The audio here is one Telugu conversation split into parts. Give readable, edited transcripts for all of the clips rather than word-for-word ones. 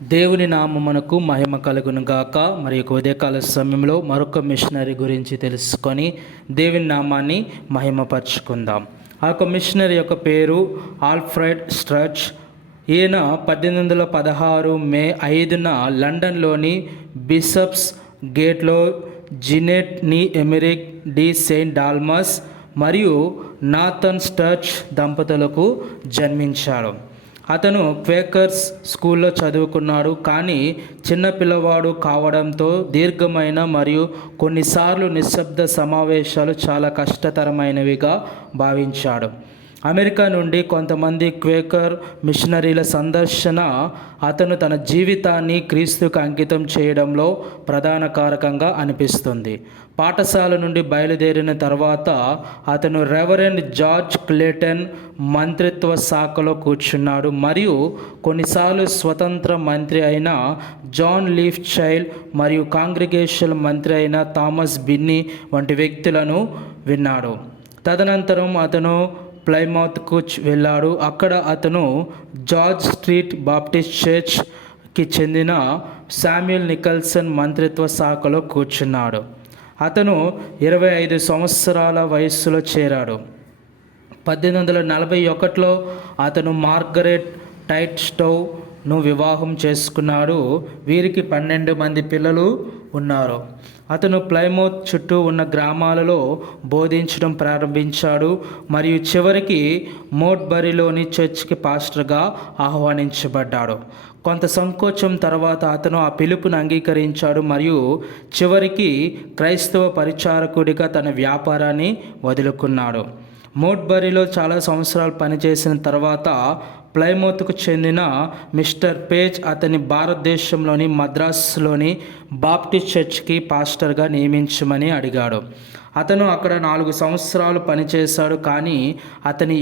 దేవుని నామమునకు మహిమ కలుగును గాక. మరి ఉదయకాల సమయంలో మరొక మిషనరీ గురించి తెలుసుకొని దేవుని నామాన్ని మహిమపరుచుకుందాం. ఆ యొక్క మిషనరీ యొక్క పేరు ఆల్ఫ్రెడ్ స్ట్రచ్. ఈయన 1816 మే 5న లండన్లోని బిషప్స్ గేట్లో జినెట్ ని ఎమెరిక్ డి సెయింట్ డాల్మస్ మరియు నాథన్ స్ట్రచ్ దంపతులకు జన్మించాడు. అతను క్వేకర్స్ స్కూల్లో చదువుకున్నాడు, కానీ చిన్నపిల్లవాడు కావడంతో దీర్ఘమైన మరియు కొన్నిసార్లు నిశ్శబ్ద సమావేశాలు చాలా కష్టతరమైనవిగా భావించాడు. అమెరికా నుండి కొంతమంది క్వేకర్ మిషనరీల సందర్శన అతను తన జీవితాన్ని క్రీస్తుకు అంకితం చేయడంలో ప్రధాన కారకంగా అనిపిస్తుంది. పాఠశాల నుండి బయలుదేరిన తర్వాత అతను రెవరెండ్ జార్జ్ క్లేటన్ మంత్రిత్వ శాఖలో కూర్చున్నాడు మరియు కొన్నిసార్లు స్వతంత్ర మంత్రి అయిన జాన్ లీఫ్ చైల్డ్ మరియు కాంగ్రిగేషన్ మంత్రి అయిన థామస్ బిన్నీ వంటి వ్యక్తులను విన్నాడు. తదనంతరం అతను ప్లైమౌత్కు వెళ్ళాడు. అక్కడ అతను జార్జ్ స్ట్రీట్ బాప్టిస్ట్ చర్చ్కి చెందిన శామ్యూల్ నికల్సన్ మంత్రిత్వ శాఖలో కూర్చున్నాడు. అతను 25 సంవత్సరాల వయస్సులో చేరాడు. 1841లో అతను మార్గరెట్ టైట్ స్టౌను వివాహం చేసుకున్నాడు. వీరికి 12 మంది పిల్లలు ఉన్నారు. అతను ప్లైమౌత్ చుట్టూ ఉన్న గ్రామాలలో బోధించడం ప్రారంభించాడు మరియు చివరికి మోట్బరీలోని చర్చ్కి పాస్టర్గా ఆహ్వానించబడ్డాడు. కొంత సంకోచం తర్వాత అతను ఆ పిలుపును అంగీకరించాడు మరియు చివరికి క్రైస్తవ పరిచారకుడిగా తన వ్యాపారాన్ని వదులుకున్నాడు. మోట్బరీలో చాలా సంవత్సరాలు పనిచేసిన తర్వాత ప్లైమౌత్కు చెందిన మిస్టర్ పేజ్ అతని భారతదేశంలోని మద్రాసులోని బాప్టిస్ట్ చర్చ్కి పాస్టర్గా నియమించమని అడిగాడు. అతను అక్కడ 4 సంవత్సరాలు పనిచేశాడు, కానీ అతని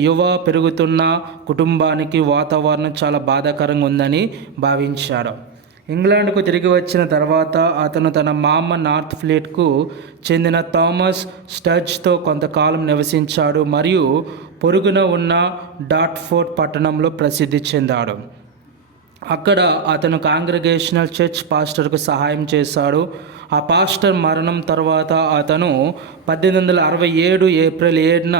పెరుగుతున్న కుటుంబానికి వాతావరణం చాలా బాధాకరంగా ఉందని భావించాడు. ఇంగ్లాండ్కు తిరిగి వచ్చిన తర్వాత అతను తన మామ నార్త్ ఫ్లీట్కు చెందిన థామస్ స్టడ్జ్తో కొంతకాలం నివసించాడు మరియు పొరుగున ఉన్న డాట్ఫోర్డ్ పట్టణంలో ప్రసిద్ధి చెందాడు. అక్కడ అతను కాంగ్రిగేషనల్ చర్చ్ పాస్టర్కు సహాయం చేశాడు. ఆ పాస్టర్ మరణం తర్వాత అతను 1867 ఏప్రిల్ 7న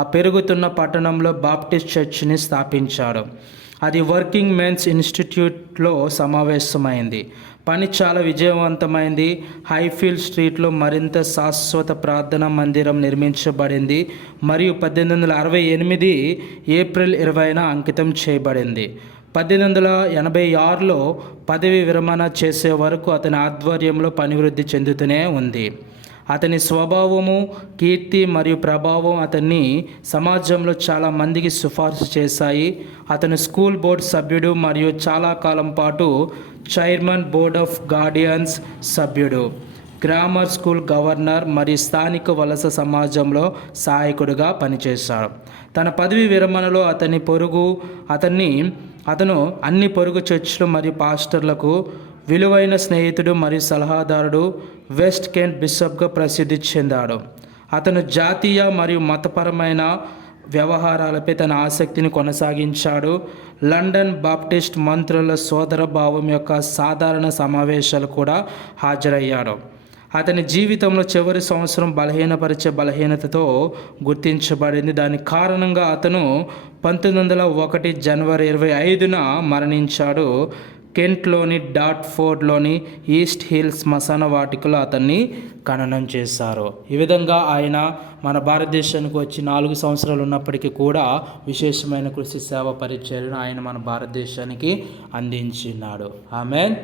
ఆ పెరుగుతున్న పట్టణంలో బాప్టిస్ట్ చర్చ్ని స్థాపించాడు. అది వర్కింగ్ మెన్స్ ఇన్స్టిట్యూట్లో సమావేశమైంది. పని చాలా విజయవంతమైంది. హైఫీల్డ్ స్ట్రీట్లో మరింత శాశ్వత ప్రార్థనా మందిరం నిర్మించబడింది మరియు 1868 ఏప్రిల్ 20న అంకితం చేయబడింది. 1886లో పదవి విరమణ చేసే వరకు అతని ఆధ్వర్యంలో పనివృద్ధి చెందుతూనే ఉంది. అతని స్వభావము, కీర్తి మరియు ప్రభావం అతన్ని సమాజంలో చాలా మందికి సిఫార్సు చేశాయి. అతను స్కూల్ బోర్డ్ సభ్యుడు మరియు చాలా కాలం పాటు చైర్మన్ బోర్డ్ ఆఫ్ గార్డియన్స్ సభ్యుడు, గ్రామర్ స్కూల్ గవర్నర్ మరియు స్థానిక వలస సమాజంలో సహాయకుడిగా పనిచేశాడు. తన పదవి విరమణలో అతను అన్ని పొరుగు చర్చ్లు మరియు పాస్టర్లకు విలువైన స్నేహితుడు మరియు సలహాదారుడు, వెస్ట్ కెంట్ బిషప్గా ప్రసిద్ధి చెందాడు. అతను జాతీయ మరియు మతపరమైన వ్యవహారాలపై తన ఆసక్తిని కొనసాగించాడు. లండన్ బాప్టిస్ట్ మంత్రుల సోదర భావం యొక్క సాధారణ సమావేశాలు కూడా హాజరయ్యాడు. అతని జీవితంలో చివరి సంవత్సరం బలహీనతతో గుర్తించబడింది. దాని కారణంగా అతను 1901 జనవరి 25న మరణించాడు. కెంట్లోని డాట్ఫోర్డ్లోని ఈస్ట్ హిల్ శ్మశాన వాటికలో అతన్ని ఖననం చేశారు. ఈ విధంగా ఆయన మన భారతదేశానికి వచ్చి 4 సంవత్సరాలు ఉన్నప్పటికీ కూడా విశేషమైన కృషి సేవ పరిచర్యను ఆయన మన భారతదేశానికి అందించినాడు. ఆమేన్.